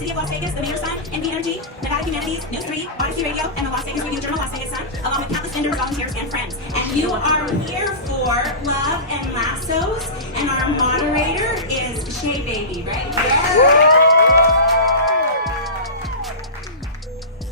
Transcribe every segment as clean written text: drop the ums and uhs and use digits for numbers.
City of Las Vegas, the Mayor's Son, NPNG, Nevada Humanities, News 3, Odyssey Radio, and the Las Vegas Review-Journal, Las Vegas Sun, along with countless vendors, volunteers, and friends. And you are here for Love and Lassos, and our moderator is Shay Baby, right? Yeah.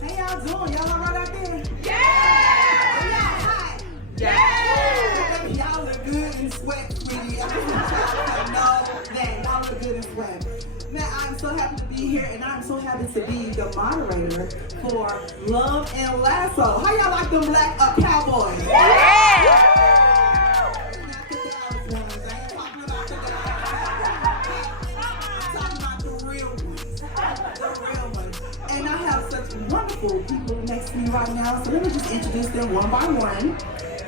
How y'all doing? Y'all all right out there? Yeah! Y'all hot? Yeah! Y'all look good in sweat, sweetie. I just want y'all to know that y'all look good in sweat. Now, I'm so happy to be here, and I'm so happy to be the moderator for Love and Lasso. How y'all like them black cowboys? Yeah! Not the Dallas ones. I ain't talking about the Dallas. I'm talking about the real ones. The real ones. And I have such wonderful people next to me right now, so let me just introduce them one by one.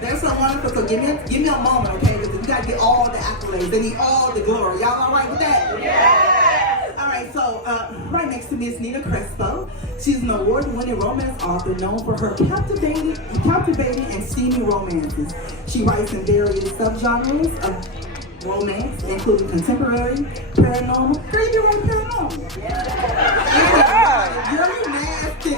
They're so wonderful, so give me a moment, okay? Because we gotta get all the accolades. They need all the glory. Y'all all right with that? Yeah! All right, so right next to me is Nina Crespo. She's an award-winning romance author known for her captivating and steamy romances. She writes in various subgenres of romance, including contemporary, paranormal. Girl, you write paranormal. Yeah. Girl, you nasty.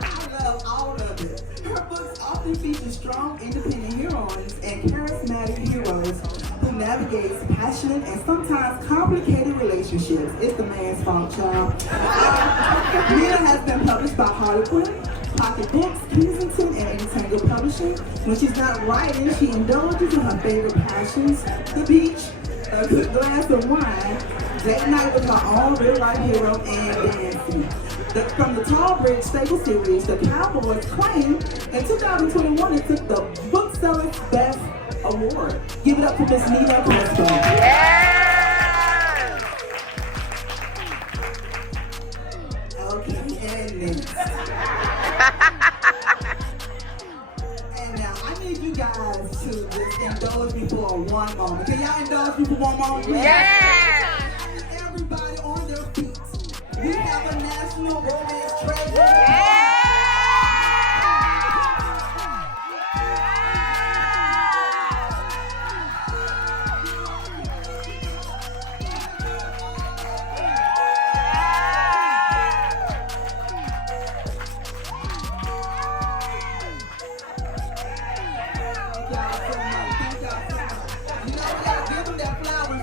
I love all of it. Her books often feature strong, independent heroines and charismatic heroes who navigate passionate and sometimes complicated relationships. It's the man's fault, y'all. Nina has been published by Harlequin, Pocket Books, Kensington, and Entangled Publishing. When she's not writing, she indulges in her favorite passions, the beach, a good glass of wine, date night with her own real-life hero, and dancing. From the Tall Bridge Stable Series, the Cowboys claim in 2021 it took the Bookseller's Best Award. Give it up to Miss Nina Crespo. Yeah! Okay, and next. And now I need you guys to just indulge me for one moment. Can y'all indulge me for one moment? Please? Yeah! Everybody on their feet. We have a national romance treasure. Yeah!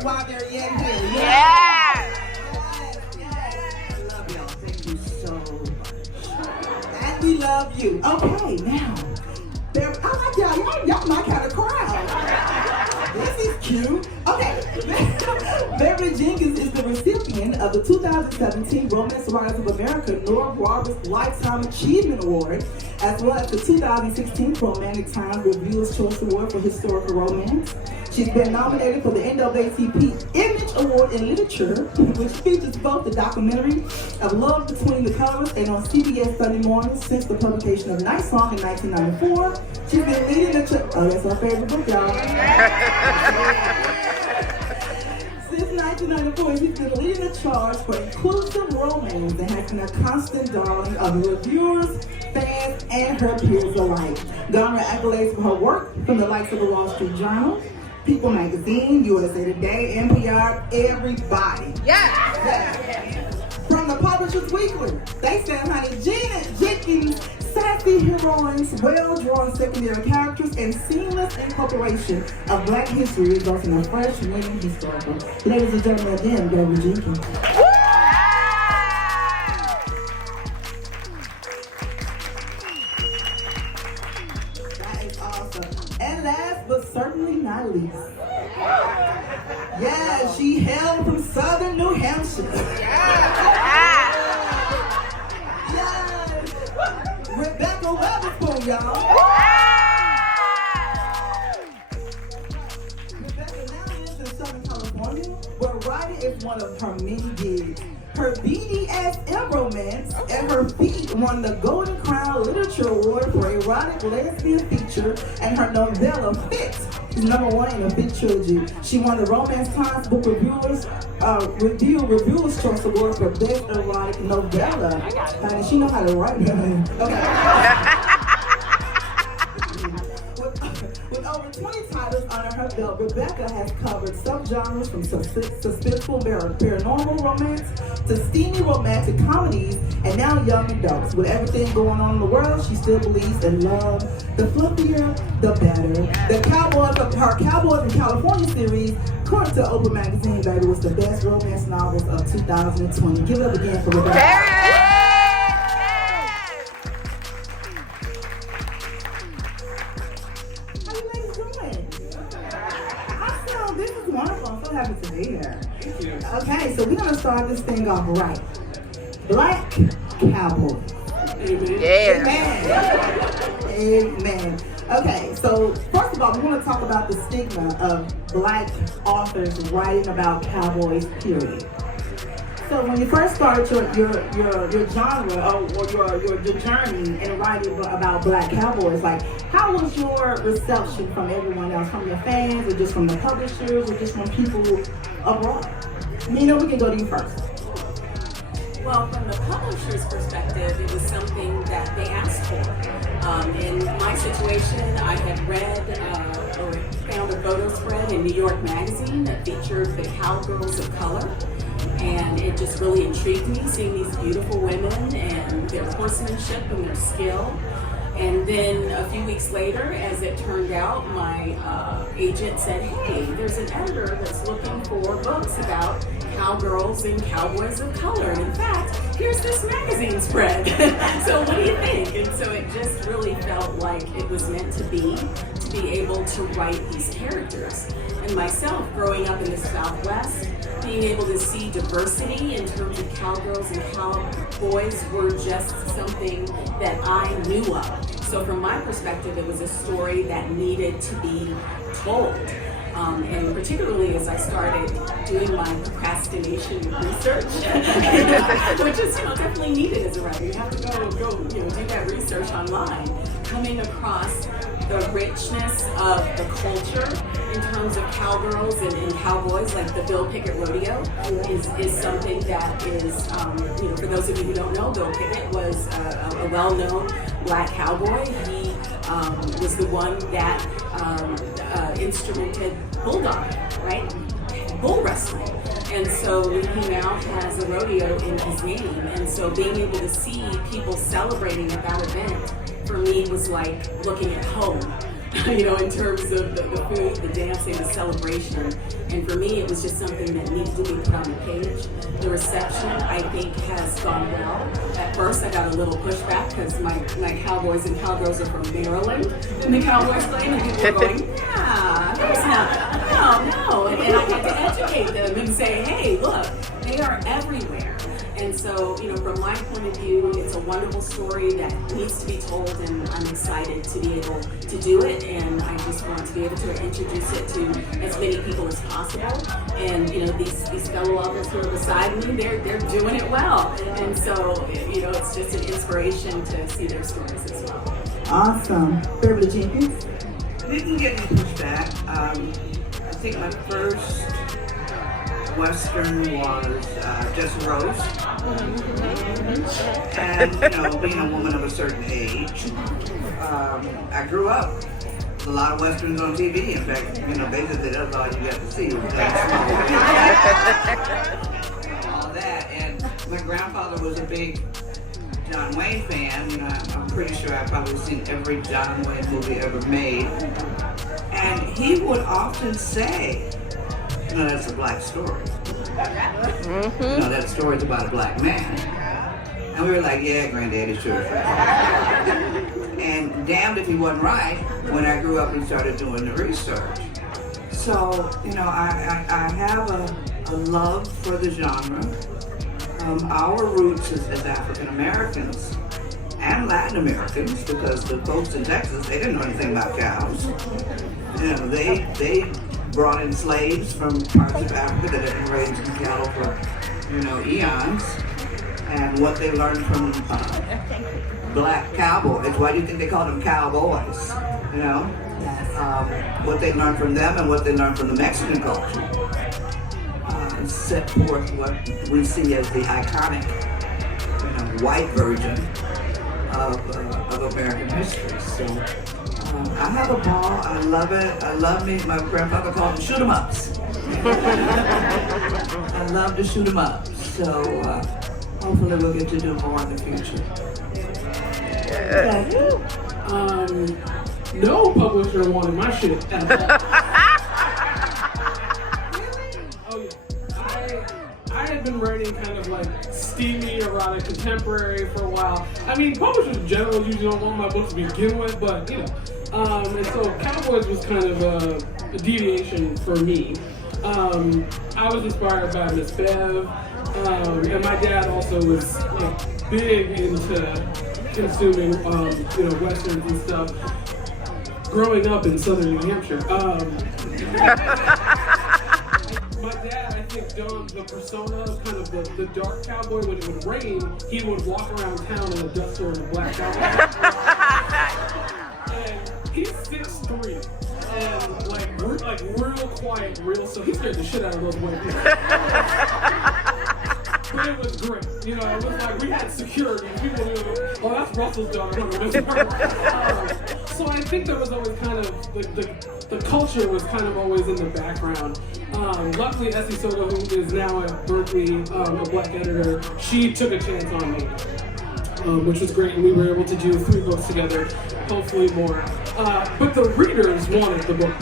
While they're yet here. Yeah! I love y'all. Thank you so much. And we love you. Okay, now. I like y'all. Y'all my kind of crowd. This is cute. Okay. Beverly Jenkins is the recipient of the 2017 Romance Writers of America North Roberts Lifetime Achievement Award, as well as the 2016 Romantic Times Reviewer's Choice Award for Historical Romance. She's been nominated for the NAACP Image Award in Literature, which features both the documentary of Love Between the Colors and on CBS Sunday mornings since the publication of Night Song in 1994. She's been leading the oh, that's our favorite book, y'all. Since 1994, she's been leading the charge for inclusive romance and has been a constant darling of reviewers, fans, and her peers alike. Garner accolades for her work from the likes of the Wall Street Journal, People Magazine, USA Today, NPR, everybody. Yeah! From the Publishers Weekly, they said, honey, Gina Jenkins' sassy heroines, well-drawn secondary characters, and seamless incorporation of Black history results in a fresh, winning historical. Ladies and gentlemen, again, Beverly Jenkins. That is awesome. And last but certainly not least, yeah, she hailed from Southern New Hampshire. Yeah. Rebecca Weatherspoon, y'all. Rebecca now lives in Southern California, where writing is one of her many gigs. Her BDSM romance and her feat won the Golden Crown Literature Award for erotic lesbian feature, and her novella Fit is #1 in a Fit trilogy. She won the Romance Times Book Reviewers Choice Award for Best Erotic Novella. Honey, she know how to write. Okay. With over 20 titles under her belt, Rebecca has covered subgenres from suspenseful paranormal romance to steamy romantic comedies, and now young adults. With everything going on in the world, she still believes in love. The fluffier, the better. Her Cowboys in California series, according to Oprah Magazine, baby, was the best romance novels of 2020. Give it up again for Rebecca. This is wonderful. I'm so happy to be here. Thank you. Okay, so we're gonna start this thing off right. Black Cowboy. Amen. Amen. Okay, so first of all, we want to talk about the stigma of Black authors writing about cowboys, period. So when you first started your genre or your journey in writing about Black cowboys, like how was your reception from everyone else, from your fans, or just from the publishers, or just from people abroad? Nina, we can go to you first. Well, from the publisher's perspective, it was something that they asked for. In my situation, I had read or found a photo spread in New York Magazine that featured the cowgirls of color. And it just really intrigued me, seeing these beautiful women and their horsemanship and their skill. And then a few weeks later, as it turned out, my agent said, hey, there's an editor that's looking for books about cowgirls and cowboys of color. And in fact, here's this magazine spread. So what do you think? And so it just really felt like it was meant to be able to write these characters. And myself, growing up in the Southwest, being able to see diversity in terms of cowgirls and cowboys were just something that I knew of. So from my perspective, it was a story that needed to be told. And particularly as I started doing my procrastination research, which is definitely needed as a writer. You have to go do that research online, coming across the richness of the culture in terms of cowgirls and cowboys, like the Bill Pickett Rodeo, is something that is, for those of you who don't know, Bill Pickett was a well-known Black cowboy. He was the one that instrumented bulldog, right? Bull wrestling. And so he now has a rodeo in his name. And so being able to see people celebrating at that event, for me, was like looking at home, in terms of the food, the dancing, the celebration. And for me, it was just something that needed to be put on the page. The reception, I think, has gone well. At first, I got a little pushback because my cowboys and cowgirls are from Maryland, and the Cowboys claim, and people were going, no. And I had to educate them and say, hey, look, they are everywhere. And so, from my point of view, it's a wonderful story that needs to be told, and I'm excited to be able to do it. And I just want to be able to introduce it to as many people as possible. And these fellow authors who are beside me, they're doing it well. And so, it's just an inspiration to see their stories as well. Awesome, Beverly Jenkins. I didn't get any pushback. I think my first Western was Just Rose. And, being a woman of a certain age, I grew up a lot of Westerns on TV. In fact, basically that's all you got to see was that and all that. And my grandfather was a big John Wayne fan. I'm pretty sure I've probably seen every John Wayne movie ever made. And he would often say, that's a black story. That story's about a black man. And we were like, yeah, Granddaddy, sure. And damned if he wasn't right when I grew up and started doing the research. So, I have a love for the genre. Our roots as African Americans and Latin Americans, because the folks in Texas, they didn't know anything about cows. They brought in slaves from parts of Africa that had been raised in cattle for, eons. And what they learned from Black cowboys, why do you think they called them cowboys? What they learned from them and what they learned from the Mexican culture set forth what we see as the iconic, white version of American history. So I have a ball. I love it. I love me. My grandfather called them shoot 'em ups. I love to shoot 'em up. So hopefully we'll get to do more in the future. No publisher wanted my shit at all. Oh yeah. I had been writing kind of like steamy, erotic, contemporary for a while. I mean, publishers in general usually don't want my books to begin with, but you know. And so Cowboys was kind of a deviation for me. I was inspired by Miss Bev, and my dad also was like, big into consuming, westerns and stuff. Growing up in southern New Hampshire, my dad, I think, donned the persona of kind of the dark cowboy. When it would rain, he would walk around town in a duster and a black cowboy. And he's 6'3", and like real quiet, real so he scared the shit out of those white people. But it was great, it was like we had security. People knew, oh, that's Russell's daughter. So I think there was always kind of the culture was kind of always in the background. Luckily, Essie Soto, who is now at Berkeley, a black editor, she took a chance on me, which was great, and we were able to do 3 books together, hopefully more. But the readers wanted the book.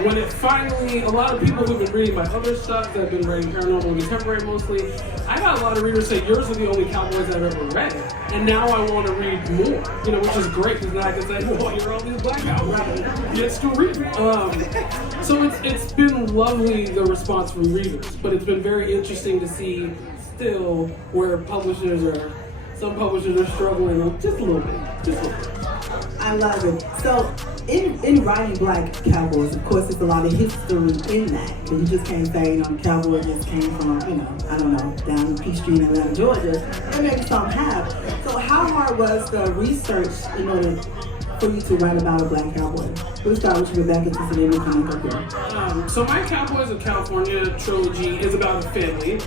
When it finally, a lot of people who've been reading my other stuff that have been writing paranormal and contemporary mostly, I got a lot of readers say, yours are the only Cowboys I've ever read, and now I want to read more, which is great, because then I can say, well, you're all these black Cowboys, get to read. So it's been lovely, the response from readers, but it's been very interesting to see still where some publishers are struggling just a little bit. I love it. So, in writing Black Cowboys, of course, there's a lot of history in that. But you just can't say, Cowboy just came from, I don't know, down in Peachtree in Atlanta, Georgia. And maybe some have. So, how hard was the research in order for you to write about a Black Cowboy? We'll start with you, Rebecca, since the name coming up here. So my Cowboys of California trilogy is about a family.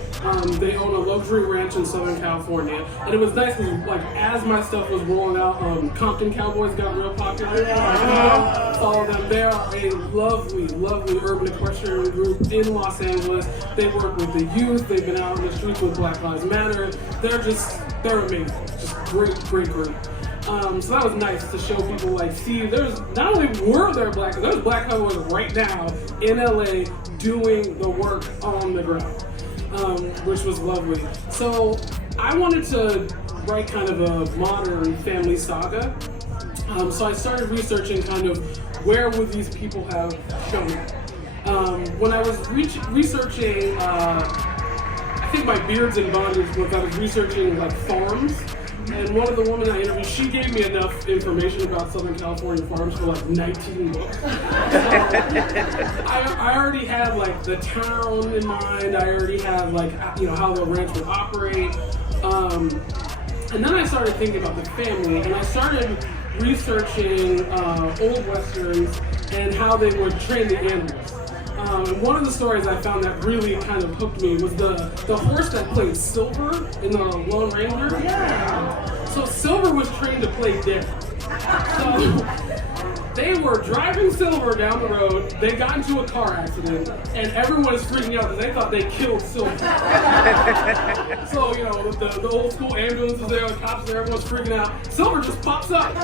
They own a luxury ranch in Southern California, and it was nice because, as my stuff was rolling out, Compton Cowboys got real popular. Follow them. They are a lovely, lovely urban equestrian group in Los Angeles. They work with the youth. They've been out in the streets with Black Lives Matter. They're amazing. Just great group. So that was nice to show people, see, there's not only were there there's Black Cowboys right now in LA doing the work on the ground, which was lovely. So I wanted to write kind of a modern family saga. So I started researching kind of where would these people have shown up. When I was researching, I think my Beards and Bondage book, I was researching farms. And one of the women I interviewed, she gave me enough information about Southern California farms for 19 books. So I already had the town in mind. I already had how the ranch would operate. And then I started thinking about the family, and I started researching old westerns and how they would train the animals. And one of the stories I found that really kind of hooked me was the horse that played Silver in the Lone Ranger. Yeah. So Silver was trained to play dead. So they were driving Silver down the road. They got into a car accident, and everyone was freaking out because they thought they killed Silver. So the old school ambulances there, the cops there, everyone's freaking out. Silver just pops up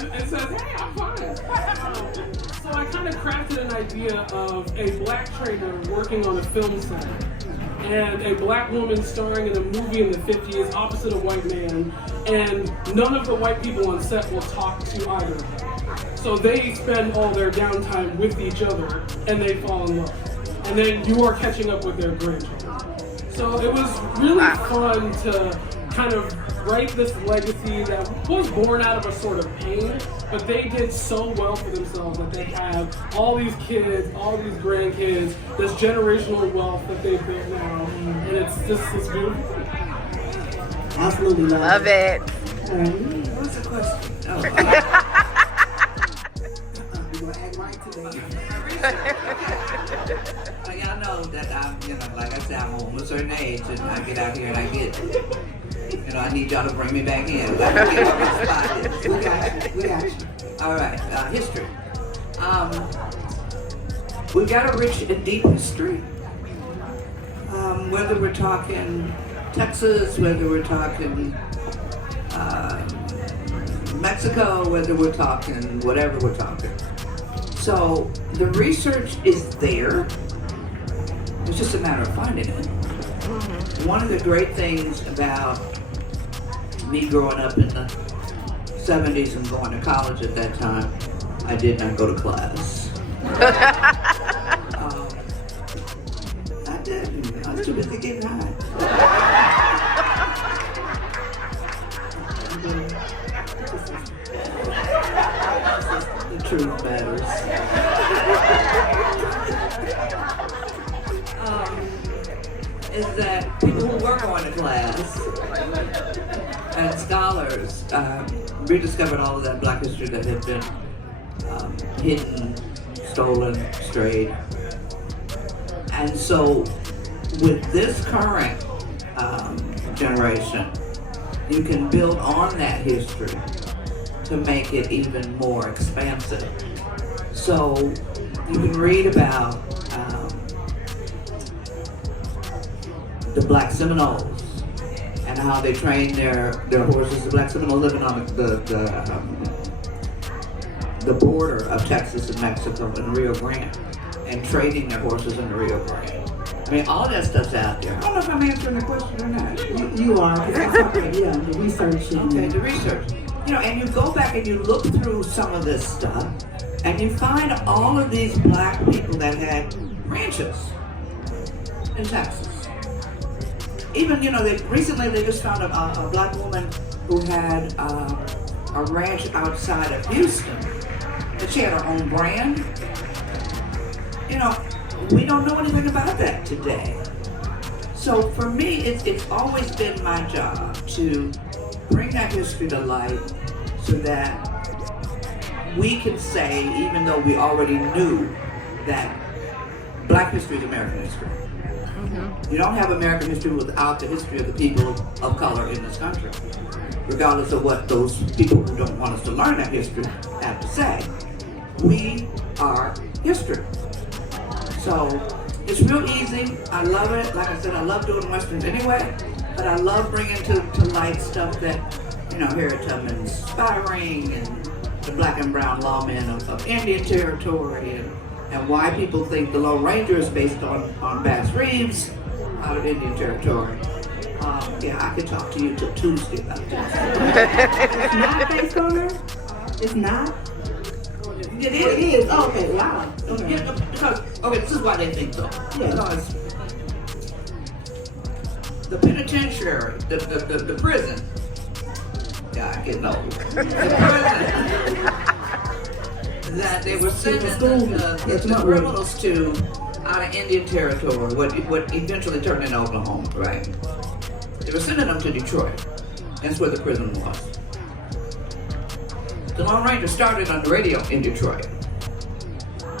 and says, "Hey, I'm fine." So I kind of crafted an idea of a black trainer working on a film set and a black woman starring in a movie in the 50s opposite a white man, and none of the white people on set will talk to either of them. So they spend all their downtime with each other and they fall in love. And then you are catching up with their grandchildren. So it was really fun to kind of write this legacy that was born out of a sort of pain, but they did so well for themselves that they have all these kids, all these grandkids, this generational wealth that they've built now, and it's beautiful. Absolutely love it. What's the question? Oh. We're gonna act right today. Y'all know that I'm, like I said, I'm on a certain age, and I get out here and I get, I need y'all to bring me back in. I can get on my spot. We got you. We got you. All right, history. We've got a rich and deep history. Whether we're talking Texas, whether we're talking Mexico, whether we're talking whatever we're talking. So the research is there. It's just a matter of finding it. One of the great things about me growing up in the 70s and going to college at that time, I did not go to class. I didn't. I was too busy getting high. The truth matters. Is that people who were going to class and scholars rediscovered all of that Black history that had been hidden, stolen, strayed. And so with this current generation, you can build on that history to make it even more expansive. So you can read about the Black Seminoles and how they trained their horses. The Black Seminoles living on the border of Texas and Mexico and Rio Grande and trading their horses in the Rio Grande. I mean, all that stuff's out there. I don't know if I'm answering the question or not. You are. Yeah, the research. Okay, the research. You know, and you go back and you look through some of this stuff and you find all of these Black people that had ranches in Texas. Even, you know, recently they just found a Black woman who had a ranch outside of Houston, but she had her own brand. You know, we don't know anything about that today. So for me, it's always been my job to bring that history to light so that we can say, even though we already knew that Black history is American history. You don't have American history without the history of the people of color in this country, regardless of what those people who don't want us to learn that history have to say. We are history. So it's real easy. I love it. Like I said, I love doing Westerns anyway, but I love bringing to light stuff that, you know, Harriet Tubman's Spy Ring and the Black and Brown lawmen of Indian Territory and why people think the Lone Ranger is based on Bass Reeves out of Indian Territory. Yeah, I could talk to you till Tuesday about that. It's not based on her? It's not? It is. It is. Oh, okay, wow. Okay. Yeah, because, okay, this is why they think so. Yeah. Because the penitentiary, the prison, yeah, I'm getting old. The prison that they were sending the criminals to out of Indian Territory, what eventually turned into Oklahoma, right? They were sending them to Detroit. That's where the prison was. The Lone Ranger started on the radio in Detroit.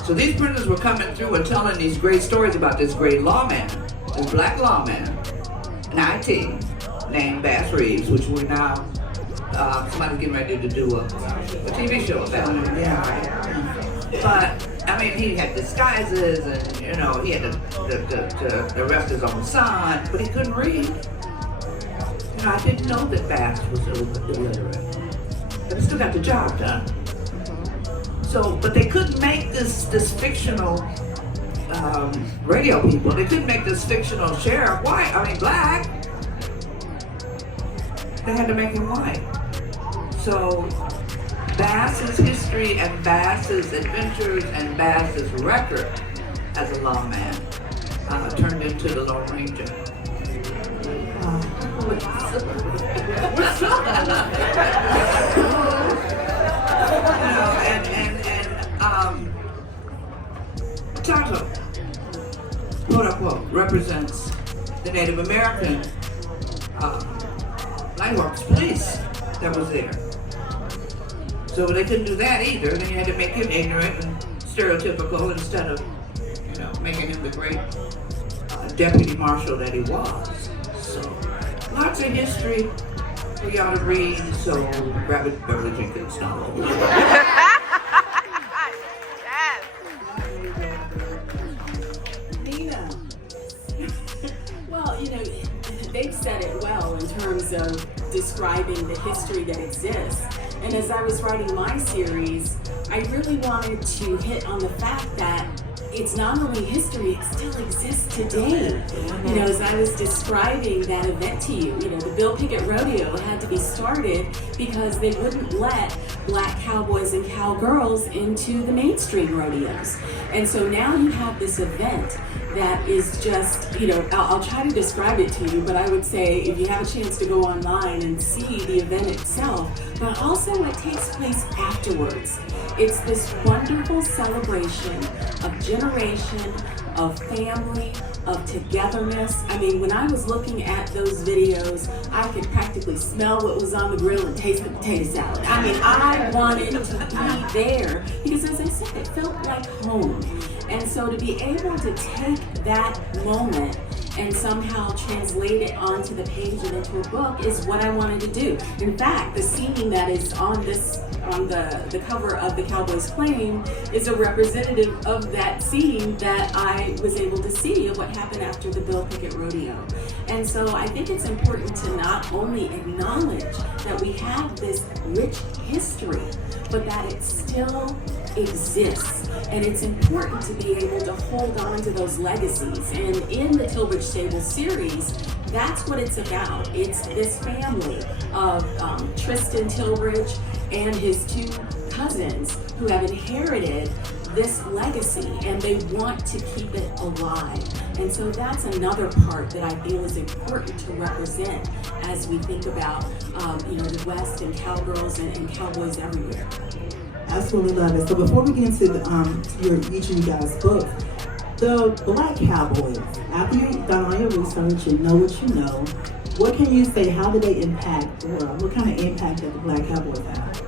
So these prisoners were coming through and telling these great stories about this great lawman, this Black lawman, an IT, named Bass Reeves, which we're now, somebody's getting ready to do a TV show about him. Yeah. But, I mean, he had disguises and, you know, he had to arrest his own son, but he couldn't read. You know, I didn't know that Bass was illiterate. But he still got the job done. So, but they couldn't make this fictional radio people. They couldn't make this fictional sheriff white. I mean, black. They had to make him white. So, Bass's history and Bass's adventures and Bass's record as a lawman turned into the Lone Ranger. Tonto, quote unquote, represents the Native American Nighthawks police that was there. So they couldn't do that either. Then you had to make him ignorant and stereotypical instead of, you know, making him the great deputy marshal that he was. So lots of history, for y'all to read, so grab a Beverly Jenkins novel. Nina. Well, they've said it well in terms of describing the history that exists. And as I was writing my series, I really wanted to hit on the fact that it's not only history, it still exists today. As I was describing that event to you, the Bill Pickett Rodeo had to be started because they wouldn't let black cowboys and cowgirls into the mainstream rodeos. And so now you have this event that is just, I'll try to describe it to you, but I would say if you have a chance to go online and see the event itself, but also what takes place afterwards. It's this wonderful celebration of generation, of family, of togetherness. I mean, when I was looking at those videos, I could practically smell what was on the grill and taste the potato salad. I mean, I wanted to be there because, as I said, it felt like home. And so to be able to take that moment and somehow translate it onto the page and into a book is what I wanted to do. In fact, the scene that is on the cover of The Cowboy's Claim is a representative of that scene that I was able to see of what happened after the Bill Pickett Rodeo. And so I think it's important to not only acknowledge that we have this rich history, but that it still exists. And it's important to be able to hold on to those legacies. And in the Tilbridge Stable series, that's what it's about. It's this family of Tristan Tilbridge and his two cousins who have inherited this legacy, and they want to keep it alive. And so that's another part that I feel is important to represent as we think about the West and cowgirls and cowboys everywhere. Absolutely love it. So before we get into each of you guys' books, the Black Cowboys, after you've done all your research and know what you know, what can you say, how do they impact the world? What kind of impact did the Black Cowboys have?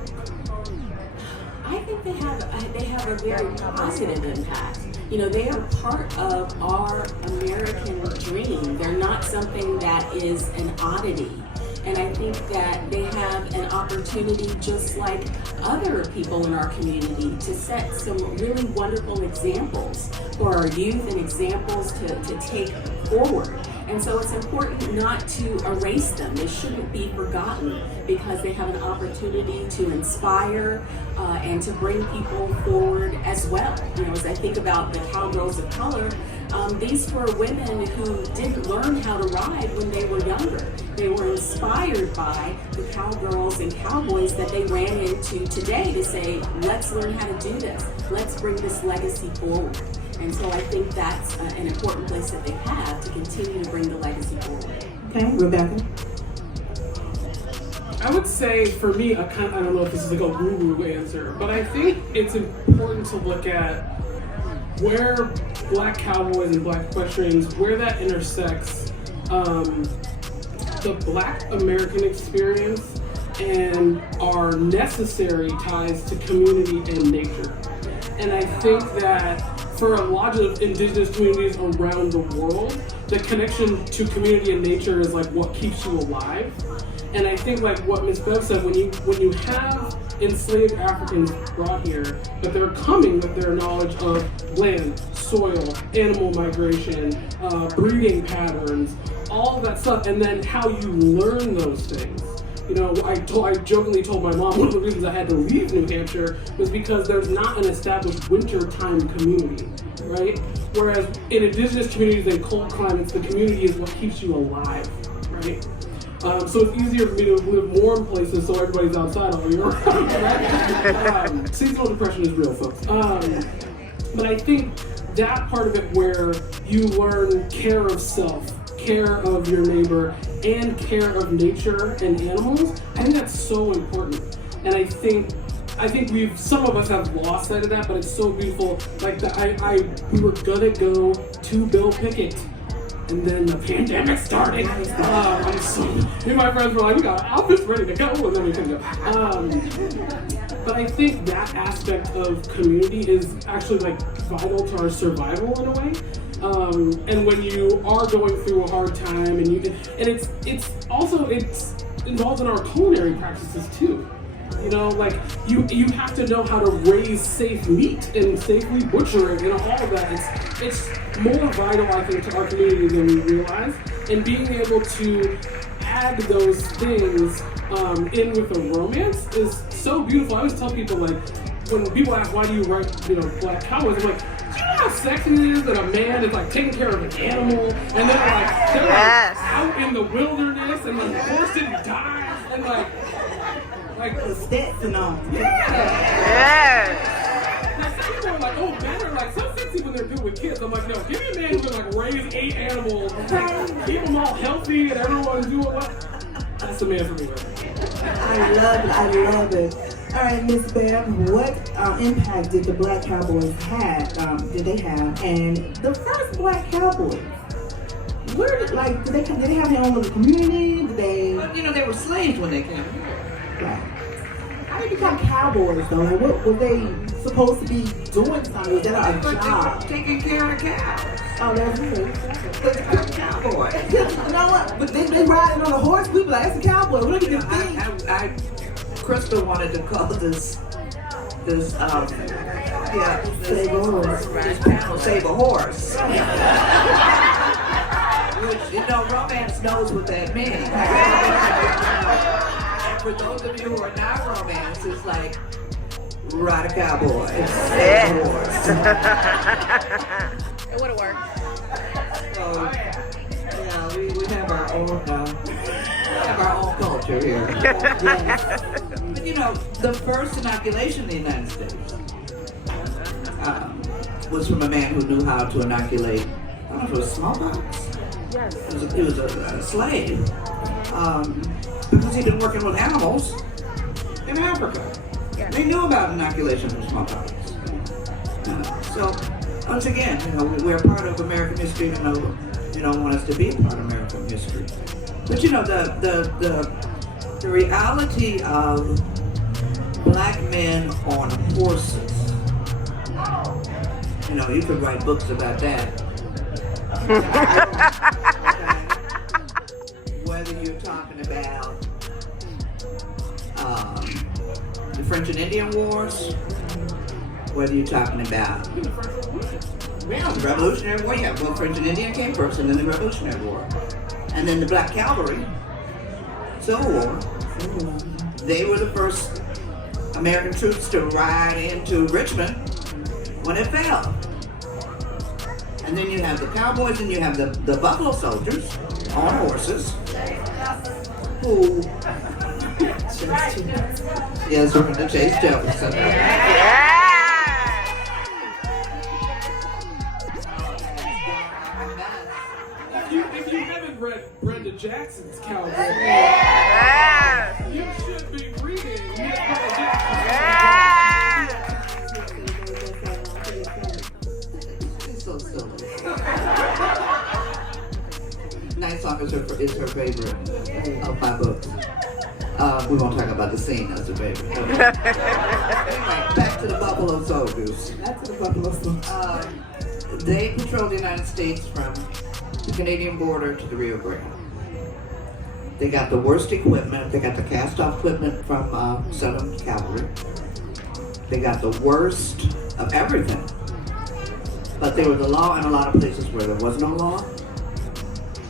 I think they have a very positive impact. They are part of our American dream. They're not something that is an oddity. And I think that they have an opportunity, just like other people in our community, to set some really wonderful examples for our youth and examples to take forward. And so it's important not to erase them. They shouldn't be forgotten because they have an opportunity to inspire and to bring people forward as well. As I think about the cowgirls of color, these were women who didn't learn how to ride when they were younger. They were inspired by the cowgirls and cowboys that they ran into today to say, let's learn how to do this. Let's bring this legacy forward. And so I think that's an important place that they have to continue to bring the legacy forward. Okay, Rebecca? I would say for me, I don't know if this is like a woo-woo answer, but I think it's important to look at where Black cowboys and Black equestrians, where that intersects the Black American experience and our necessary ties to community and nature. And I think that for a lot of indigenous communities around the world, the connection to community and nature is like what keeps you alive. And I think like what Ms. Bev said, when you have enslaved Africans brought here, but they're coming with their knowledge of land, soil, animal migration, breeding patterns, all of that stuff, and then how you learn those things. I jokingly told my mom one of the reasons I had to leave New Hampshire was because there's not an established wintertime community, right? Whereas in indigenous communities and cold climates, the community is what keeps you alive, right? So it's easier for me to live warm places so everybody's outside all year round, right? Seasonal depression is real, folks. But I think that part of it where you learn care of self, care of your neighbor, and care of nature and animals, I think that's so important. And I think some of us have lost sight of that, but it's so beautiful. Like we were gonna go to Bill Pickett, and then the pandemic started. Me and my friends were like, we got outfits ready to go, and then we couldn't go. But I think that aspect of community is actually like vital to our survival in a way. And when you are going through a hard time, and it's involved in our culinary practices too. You know, like you have to know how to raise safe meat and safely butcher it and all of that. It's more vital, I think, to our community than we realize. And being able to add those things in with a romance is so beautiful. I always tell people, like, when people ask why do you write, Black Cowboys, I'm like, do you know how sexy it is that a man is like taking care of an animal and they're like out in the wilderness and the horse didn't die and like The stats and all. Now some people are like, oh, men are like so sexy when they're good with kids. I'm like, no, give me a man who can like raise 8 animals, keep them all healthy and everyone doing what. That's the man for me. I love it. All right, Miss Bear, what impact did the Black Cowboys did they have? And the first Black Cowboys, did they have their own little community? Did they? Well, they were slaves when they came here. Right. How did they become cowboys though? Like, what were they supposed to be doing something? Was that a job? Taking care of cows. Oh, that's good. But they're cowboys. You know what? But they riding on a horse. We be like, that's a cowboy. Look at this thing. Crystal wanted to call this panel Save a Horse. Which, romance knows what that means. And for those of you who are not romance, it's like, ride a cowboy. Save a horse. It would have worked. So, we have our own culture here. But the first inoculation in the United States was from a man who knew how to inoculate, I don't know if it was smallpox. Yes. He was a slave. Because he'd been working with animals in Africa. Yes. They knew about inoculation from smallpox. So, once again, we're part of American history, you don't want us to be a part of American history. But the reality of black men on horses, you could write books about that. Whether you're talking about the French and Indian Wars, whether you're talking about the Revolutionary War, well, French and Indian came first, and then the Revolutionary War. And then the Black Cavalry, Civil War, they were the first American troops to ride into Richmond when it fell. And then you have the cowboys and you have the buffalo soldiers on horses who we're going to chase Jefferson. If you haven't read Brenda Jackson's Cowboy, you should be reading Miss Brenda It's so silly. Night Song is her favorite of my books. We won't talk about the scene, that's her favorite. Anyway, back to the Buffalo Soldiers. They patrolled the United States from the Canadian border to the Rio Grande. They got the worst equipment. They got the cast-off equipment from Southern Cavalry. They got the worst of everything. But there was a law in a lot of places where there was no law.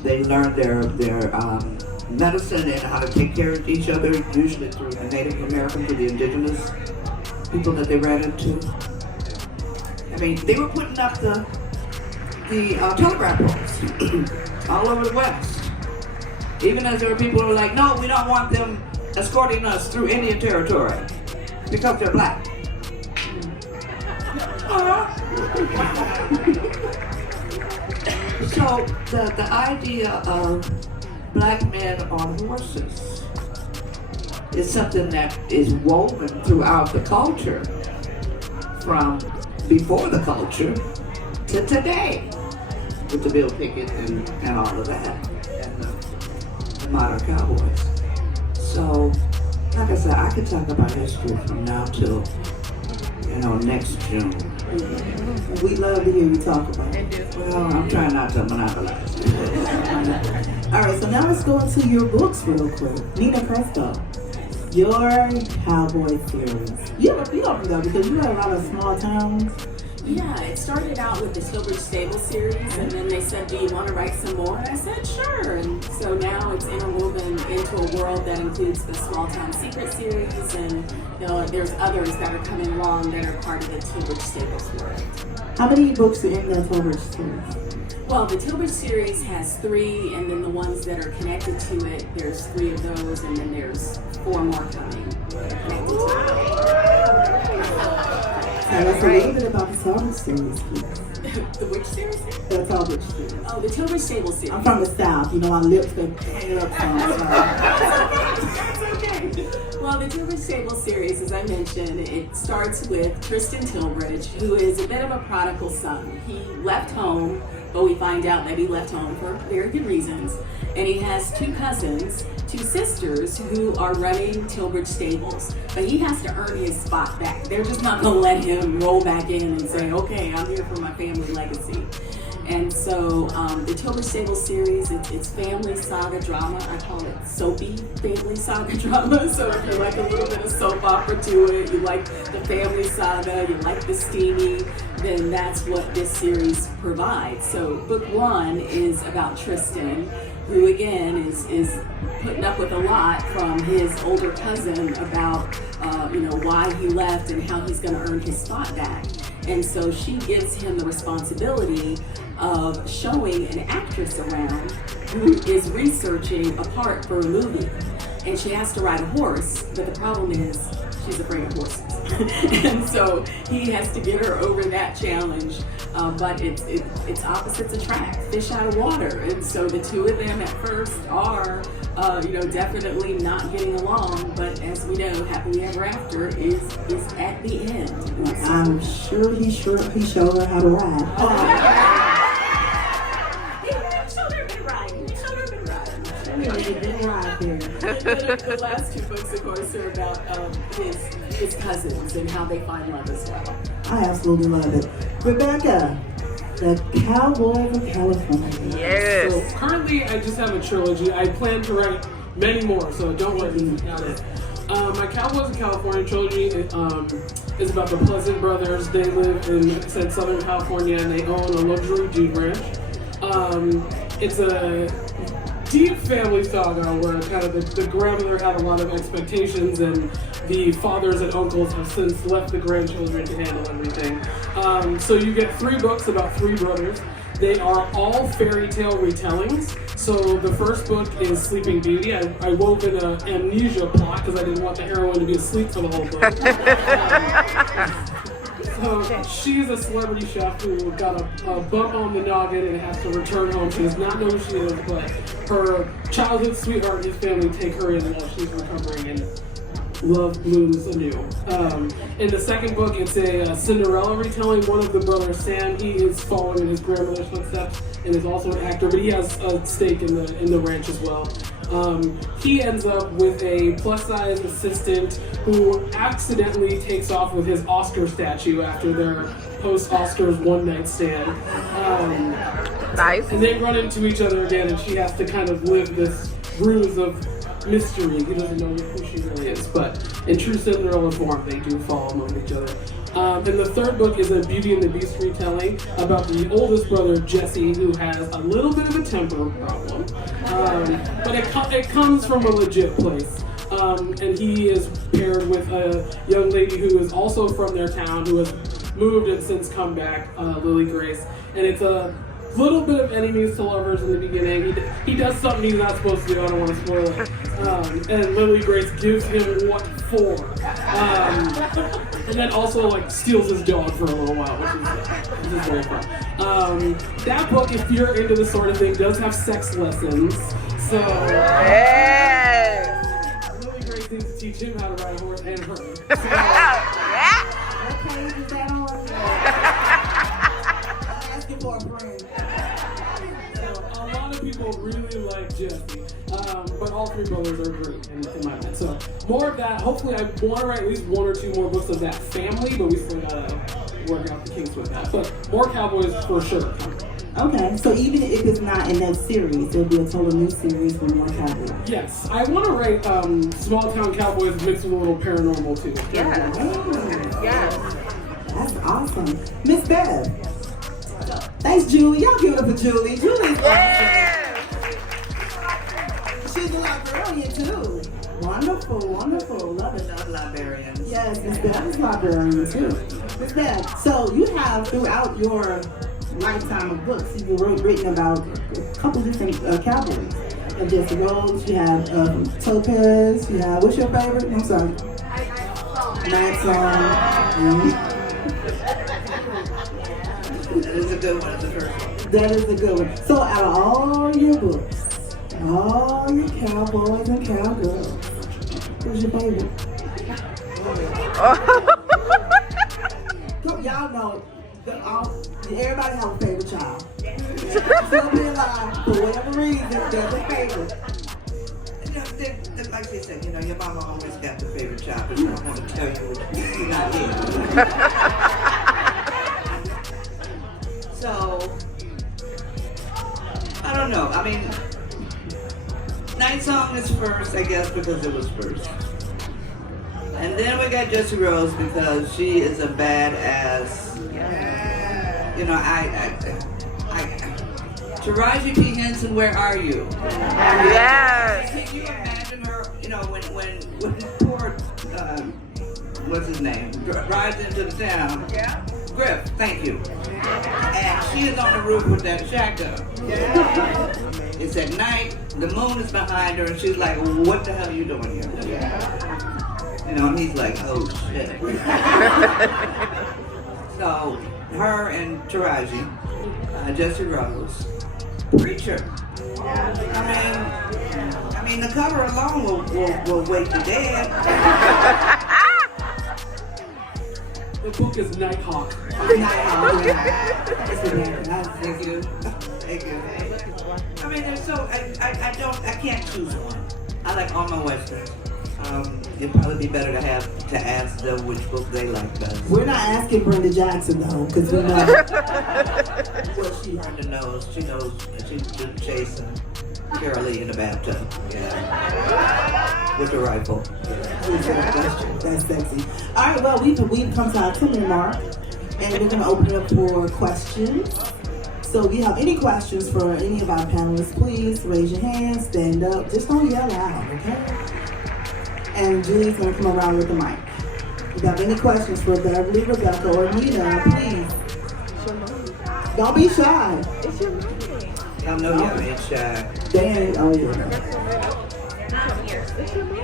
They learned their medicine and how to take care of each other, usually through the Native Americans or the indigenous people that they ran into. I mean, they were putting up the telegraph poles all over the West. Even as there were people who were like, no, we don't want them escorting us through Indian territory because they're black. So the idea of black men on horses is something that is woven throughout the culture from before the culture to today with the Bill Pickett and all of that and the modern cowboys. So, like I said, I could talk about history from now till next June. We love to hear you talk about it. Well, I'm trying not to monopolize. All right, so now let's go into your books real quick. Nina Presto, your cowboy series. You opened up because you had a lot of small towns. Yeah, it started out with the Tilbridge Stable series, and then they said, do you want to write some more? And I said, sure. And so now it's interwoven into a world that includes the Small Town Secret series, and there's others that are coming along that are part of the Tilbridge Stables world. How many books are in the Tilbridge series? Well, the Tilbridge series has 3, and then the ones that are connected to it, there's 3 of those, and then there's 4 more coming that are connected to it. Tell us a little bit about the Tilbridge series, please. The which series? The Tilbridge series. Oh, the Tilbridge Stable series. I'm from the South. You know, our lips are hanging up some. That's okay. Well, the Tilbridge Stable series, as I mentioned, it starts with Tristan Tilbridge, who is a bit of a prodigal son. He left home, but we find out that he left home for very good reasons. And he has 2 cousins, 2 sisters who are running Tilbridge Stables. But he has to earn his spot back. They're just not going to let him roll back in and say, okay, I'm here for my family legacy. And so the Tilbridge Stables series, it's family saga drama. I call it soapy family saga drama. So if you like a little bit of soap opera to it, you like the family saga, you like the steamy, then that's what this series provides. So book 1 is about Tristan, who again is putting up with a lot from his older cousin about why he left and how he's going to earn his spot back. And so she gives him the responsibility of showing an actress around who is researching a part for a movie. And she has to ride a horse, but the problem is she's afraid of horses. And so he has to get her over that challenge. But it's opposites attract, fish out of water. And so the 2 of them at first are definitely not getting along, but as we know, happily ever after is at the end. I'm sure he showed her how to ride. He showed her a bit of riding. The last 2 books, of course, are about his cousins and how they find love as well. I absolutely love it. Rebecca, the Cowboy of California. Yes. So currently, I just have a trilogy. I plan to write many more, so don't worry. My Cowboys of California trilogy is about the Pleasant brothers. They live in Southern California, and they own a luxury dude ranch. It's a deep family saga where kind of the grandmother had a lot of expectations, and the fathers and uncles have since left the grandchildren to handle everything. So you get 3 books about 3 brothers. They are all fairy tale retellings. So the first book is Sleeping Beauty. I wove in an amnesia plot because I didn't want the heroine to be asleep for the whole book. So she's a celebrity chef who got a bump on the noggin and has to return home. She does not know who she is, but her childhood sweetheart and his family take her in while she's recovering, and love blooms anew. In the second book, it's a Cinderella retelling. One of the brothers, Sam, he is following in his grandmother's footsteps and is also an actor, but he has a stake in the ranch as well. He ends up with a plus-size assistant who accidentally takes off with his Oscar statue after their post-Oscars one-night stand. Nice. And they run into each other again, and she has to kind of live this ruse of mystery. He doesn't know who she really is, but in true Cinderella form, they do fall among each other. And the third book is a Beauty and the Beast retelling about the oldest brother, Jesse, who has a little bit of a temper problem. But it comes from a legit place. And he is paired with a young lady who is also from their town, who has moved and since come back, Lily Grace. And it's a little bit of enemies to lovers in the beginning. He does something he's not supposed to do. I don't want to spoil it. And Lily Grace gives him what for. And then also steals his dog for a little while, which is very fun. That book, if you're into this sort of thing, does have sex lessons. So Lily Grace needs to teach him how to ride a horse and her. So, What page is that on? Asking for a friend. a lot of people really like Jesse, but all 3 brothers are great in my opinion. So more of that. Hopefully, I want to write at least 1 or 2 more books of that family, but we still gotta work out the kinks with that. But more Cowboys for sure. Okay, so even if it's not in that series, it'll be a total new series with more Cowboys. Yes, I want to write Small Town Cowboys mixed with a little paranormal too. Yes. Yes. That's awesome. Miss Bev. Thanks, Julie. Y'all give it up for Julie. Julie's Yes. She's a librarian too. Wonderful, wonderful. Love it. Love librarians. Yes, Miss Bev is a librarian too. Miss Bev, so you have throughout your lifetime of books, you've written about a couple different cowboys. You have Jesse Rose, you have Topaz, you have, what's your favorite? I'm sorry. Night Song. That is a good one. It's the first one. That is a good one. So out of all your books, all your cowboys and cowgirls, who's your favorite? Y'all know, everybody have a favorite child. Some be alive, for whatever reason, they're their favorite. Like they said, your mama always got the favorite child, but she don't want to tell you what you're not here. So, I don't know. I mean, Night Song is first, I guess, because it was first. And then we got Jessie Rose because she is a badass. Taraji P. Henson, where are you? Yes. Can you imagine her, when poor, what's his name, rides into the town? Yeah. Griff, thank you. And she is on the roof with that shotgun. It's at night, the moon is behind her, and she's like, what the hell are you doing here? And he's like, oh shit. So, her and Taraji, Jessie Rose, Preacher. I mean, the cover alone will wake you dead. The book is Nighthawk. Thank you. I mean, there's so I can't choose one. I like all my westerns. It'd probably be better to ask them which book they like best. We're not asking Brenda Jackson though, because we know. Well, she Brenda knows. She knows. She's been chasing Carol Lee in the bathtub. Yeah. With the rifle. That's sexy. All right, well, we've come to our 2-minute mark, and we're going to open it up for questions. So if you have any questions for any of our panelists, please raise your hand, stand up. Just don't yell loud, okay? And Julie's going to come around with the mic. If you have any questions for Beverly, Rebecca, or Nina, please. Don't be shy. It's your money. I know y'all ain't shy. Dan, oh yeah. It's your money.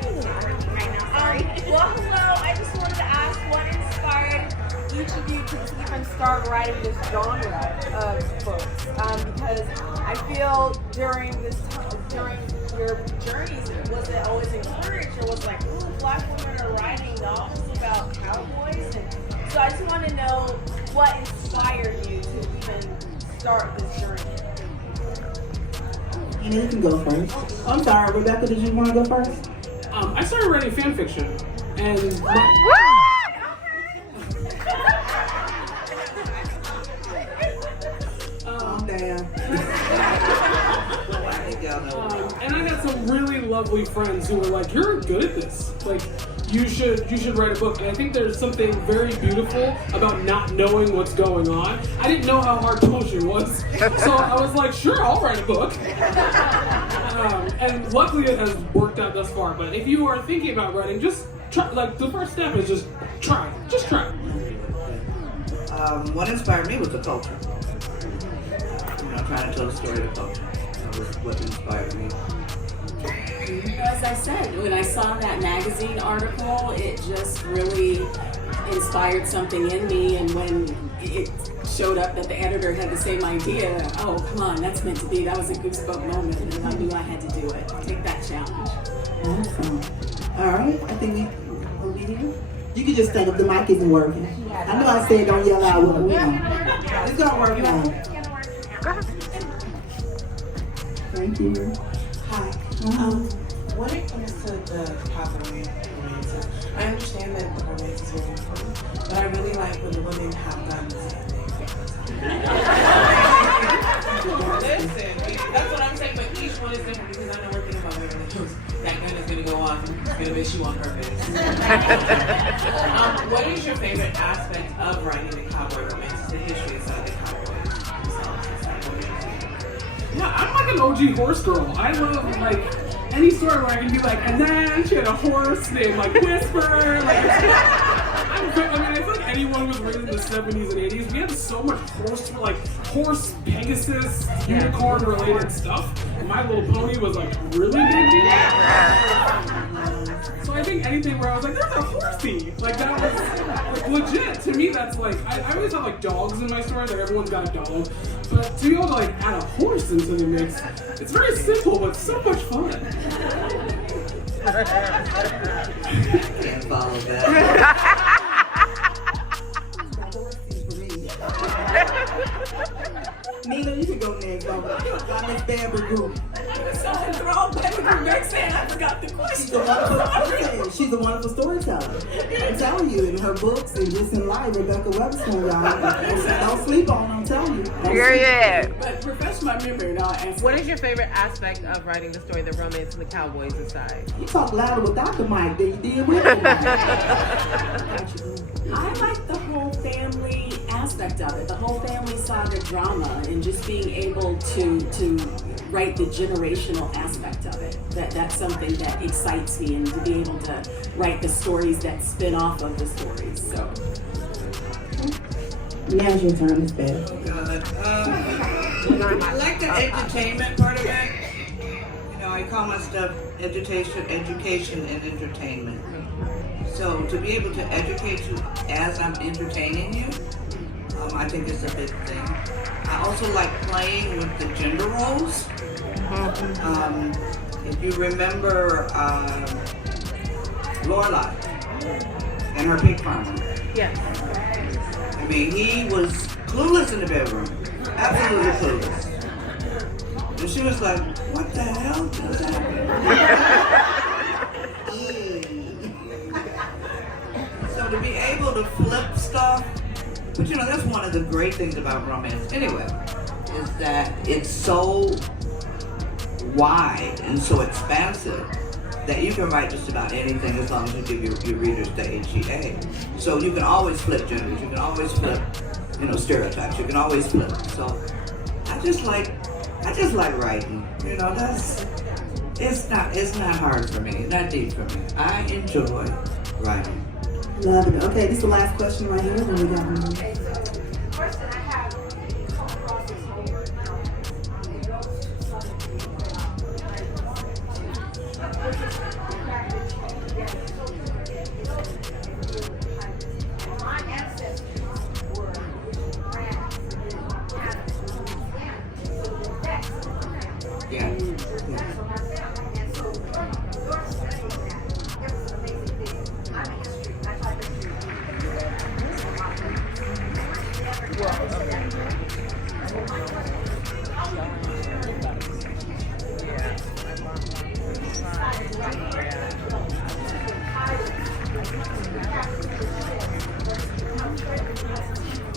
Well, hello. I just wanted to ask what inspired each of you to even start writing this genre of books. Because I feel during your journeys, was it always encouraged, or was it like, ooh, Black women are writing novels about cowboys? And so I just want to know what inspired you to even start this journey. And you can go first. I'm sorry, Rebecca, did you want to go first? I started writing fan fiction, and and I got some really lovely friends who were like, "You're good at this. Like, you should write a book." And I think there's something very beautiful about not knowing what's going on. I didn't know how hard publishing was, so I was like, "Sure, I'll write a book." And luckily, it has worked out thus far. But if you are thinking about writing, just try. Like, the first step is just try. Just try. What inspired me was the culture. Trying to tell the story of the culture. That was what inspired me. As I said, when I saw that magazine article, it just really inspired something in me. And when it showed up that the editor had the same idea, oh, come on, that's meant to be. That was a goosebump moment, and I knew I had to do it. Take that challenge. Awesome. All right, I think we'll be here. You can just stand up. The mic isn't working. I know I said don't yell out. But we know. It's gonna work now. Thank you. Hi. When it comes to the cowboy romances, I understand that the romance is very important, but I really like when the women to have guns? Listen, that's what I'm saying, but each one is different because I know we're thinking about Waverly Hills. That gun is going to go off and it's going to miss you on purpose. What is your favorite aspect of writing the cowboy romance? The history of the cowboys themselves. Yeah, I'm like an OG horse girl. I love like any story where I can be like, and then she had a horse named like Whisper. I feel like anyone was written in the 70s and 80s. We had so much horse, Pegasus, unicorn related stuff. And My Little Pony was like really big deal. So I think anything where I was like, there's a horsey. Like that was like legit. To me, that's like, I always have like dogs in my story, that everyone's got a dog. But to be able to like add a horse into the mix, it's very simple, but so much fun. Can't follow that. Nina, you can go next. Got Miss Bamber Group. I'm so enthralled by what you're next saying. I forgot the question. She's a wonderful storyteller. I'm telling you, in her books and just in life, Rebecca Webster, y'all. Don't sleep on, I'm telling you. Period. But refresh my memory and I'll answer. What is your favorite aspect of writing the story, the romance and the cowboys aside? You talk louder without the mic than you did with the mic. I like the whole family aspect of it, the whole family saga drama, and just being able to write the generational aspect of it. That's something that excites me, and to be able to write the stories that spin off of the stories. So. Now's your turn, Miss Beth. I like the entertainment part of it. You know, I call my stuff education, and entertainment. So to be able to educate you as I'm entertaining you, I think it's a big thing. I also like playing with the gender roles. If you remember Lorelai and her pig farmer. Yeah. I mean, he was clueless in the bedroom. Absolutely clueless. And she was like, what the hell just happened? So to be able to flip stuff, but you know, that's one of the great things about romance anyway, is that it's so wide and so expansive that you can write just about anything as long as you give your readers the HEA. So you can always flip genders, you can always flip, you know, stereotypes, you can always flip. So I just like writing. You know, it's not hard for me, not deep for me. I enjoy writing. Love it. Okay, this is the last question right here. Then we got one. Question I have, come across this whole word now. My ancestors were Yeah. and so your studying that, it was an amazing thing. I'm a history, I taught history.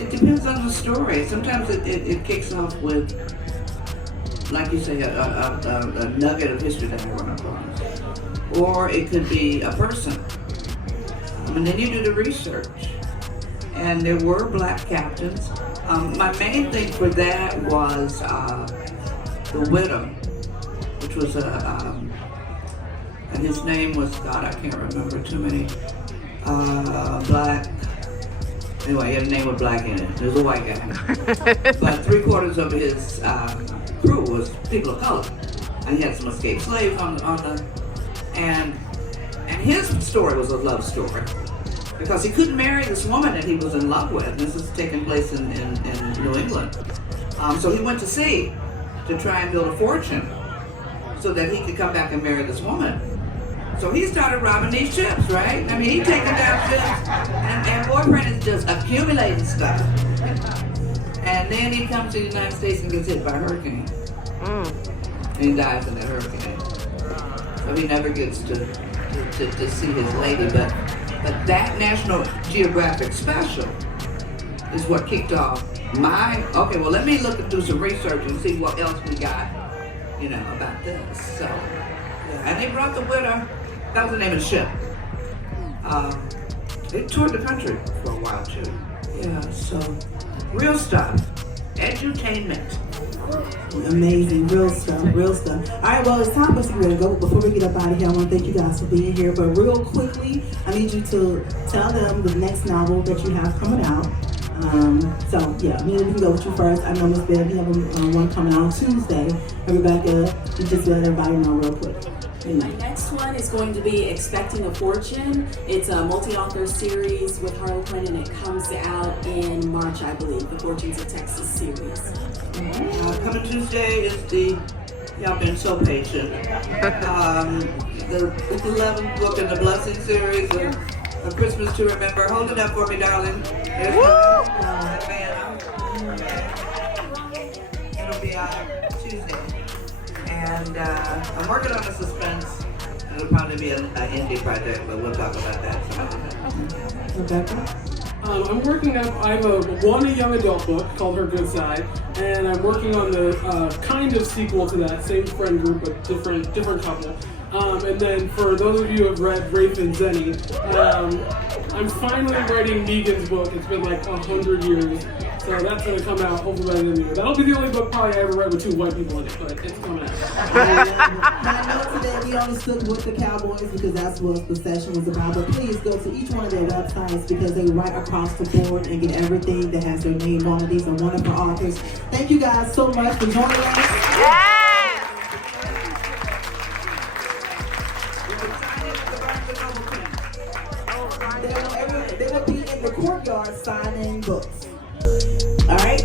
It depends on the story. Sometimes it kicks off with, like you say, a nugget of history that I run upon. Or it could be a person. And then you do the research. And there were black captains. My main thing for that was The Widow, which was and his name was, God, I can't remember too many, black. Anyway, he had a name with black in it. He was a white guy. But 3/4 of his crew was people of color. And he had some escaped slaves on the and his story was a love story. Because he couldn't marry this woman that he was in love with. This is taking place in New England. So he went to sea to try and build a fortune so that he could come back and marry this woman. So he started robbing these ships, right? I mean, he's taking down ships, and boyfriend is just accumulating stuff. And then he comes to the United States and gets hit by a hurricane. And he dies in that hurricane. So he never gets to see his lady. But that National Geographic special is what kicked off my, okay, well, let me look and do some research and see what else we got, you know, about this. So, yeah. And they brought the winner, that was the name of the ship. They toured the country for a while too. Yeah, so real stuff, edutainment. Amazing, real stuff, real stuff. All right, well, it's time for us to really go. Before we get up out of here, I want to thank you guys for being here. But real quickly, I need you to tell them the next novel that you have coming out. So yeah, we can go with you first. I know Miss Bev, you have one coming out on Tuesday. And Rebecca, you just let everybody know real quick. My next one is going to be Expecting a Fortune. It's a multi-author series with Harlequin, and it comes out in March, I believe, the Fortunes of Texas series. Coming Tuesday is the, y'all been so patient. The 11th book in the Blessing series, A Christmas to Remember. Hold it up for me, darling. It'll be out Tuesday. And I'm working on a suspense. It'll probably be an indie project, but we'll talk about that some other time. Rebecca? I'm working up, I have a young adult book called Her Good Side, and I'm working on the kind of sequel to that, same friend group, but different couple. And then for those of you who have read Rafe and Zenny, I'm finally writing Negan's book. It's been like 100 years. So that's going to come out hopefully by the end of the year. That'll be the only book probably I ever read with 2 white people in it, but it's coming out. I know today we only stuck with the Cowboys because that's what the session was about. But please go to each one of their websites because they write across the board and get everything that has their name on it. These are wonderful authors. Thank you guys so much for joining us. They will be in the courtyard signing books. All right?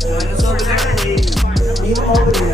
Join us over there, please. Meet them over there.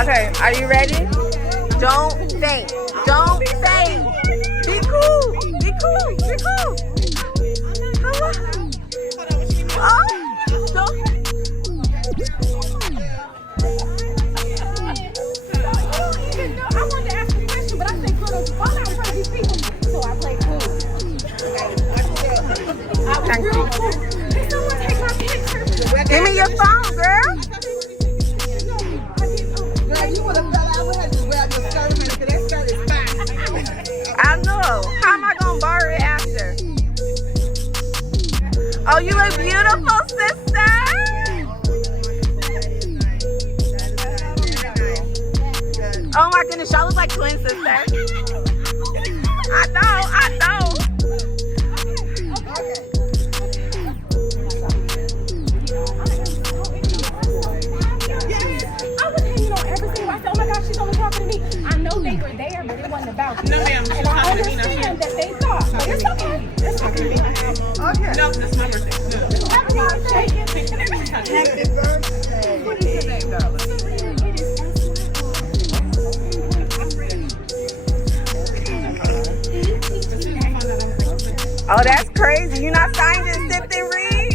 Okay, are you ready? Don't faint. Don't faint. Be cool. Be cool. Be cool. Come on. Oh, don't. I wanted to ask a question, but I said, girl, why not in front of these people? So I played cool. I was real cool. Can someone take my picture? Give me your phone, girl. You would have fell out with her to grab your skirt, because that skirt is fine. I know. How am I going to borrow it after? Oh, you look beautiful, sister. Oh my goodness, y'all look like twin sisters. I know. They were there, but it wasn't about you. No, ma'am. And I understand that they thought, but it's okay. It's okay. Okay. No, that's my birthday. Happy birthday. Happy birthday. What is your name, darling? Oh, that's crazy. You not signed it, sip and read?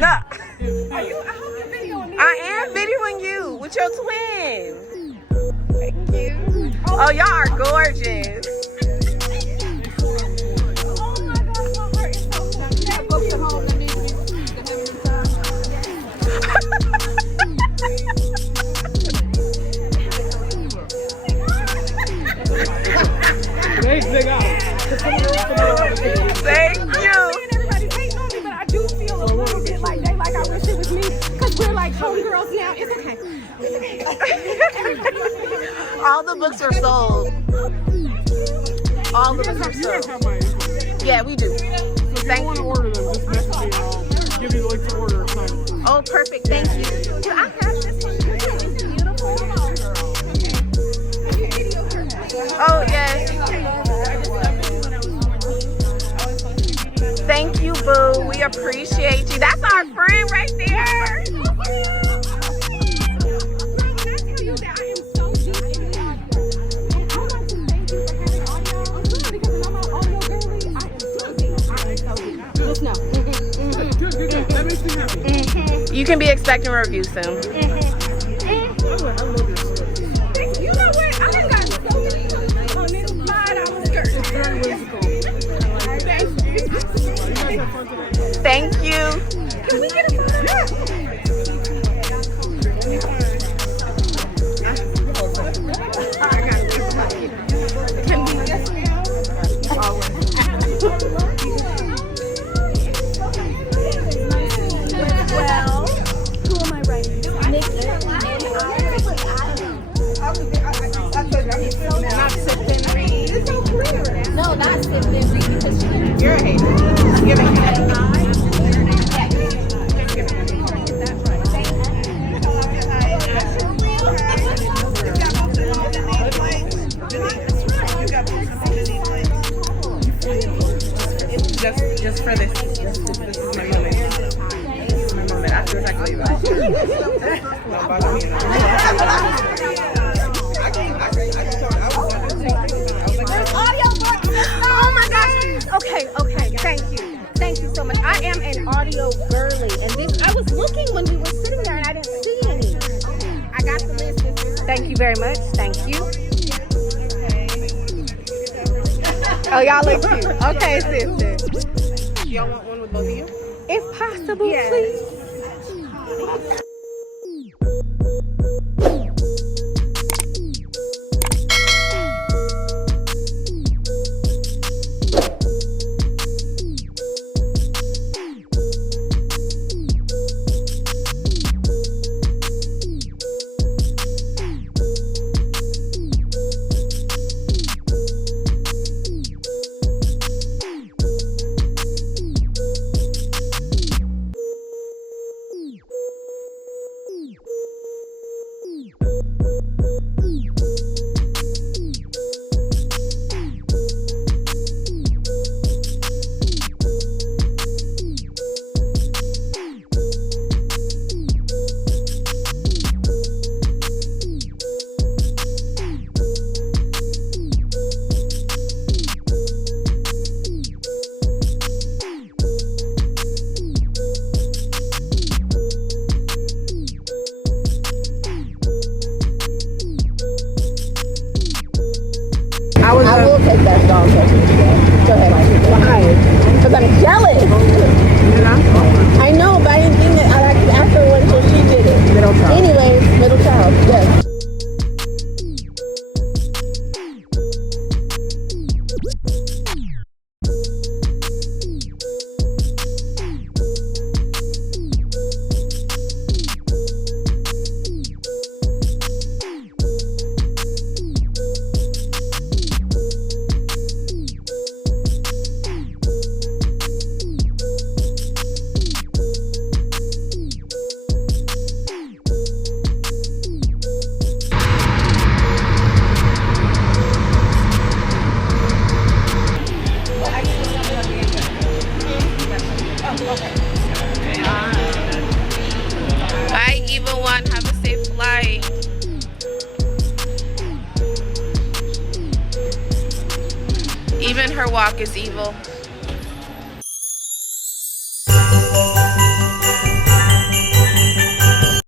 No. I hope you're videoing me. I with your twin. Thank you. Oh, y'all are gorgeous. Thank you. Everybody's hating on me, but I do feel a little bit like they like I wish it was me because we're like homegirls now. It's okay. All the books are sold. All the books are sold. Yeah, we do. If you want to order them, just message me and I'll give you the link to order. Oh, perfect. Thank you. Do I have this one? It's beautiful. Oh, yes. Thank you, boo. We appreciate you. That's our friend right there. You can be expecting a review soon. You know what? I done got so many on this slide out skirt. Thank you. Can we get a photo? Well, who am I writing? Nikki. Not sip and read. No, not sit and read because You're a hater. You're a hater. Just for this. This is my moment. This is my moment. I feel exactly about it. Don't bother me. oh my gosh. Okay, thank you. Thank you so much. I am an audio girly, and this I was looking when we were sitting there and I didn't see any. I got the list. Thank you very much. Thank you. Oh, y'all look cute. Okay, sister. Y'all want one with both of you? If possible, please. I will take that dog. Go ahead. Why? Because I'm jealous. I know, but I didn't think that I could ask her until she did it. Middle child. Anyways, middle child. Yes. Bye, evil one. Have a safe flight. Even her walk is evil.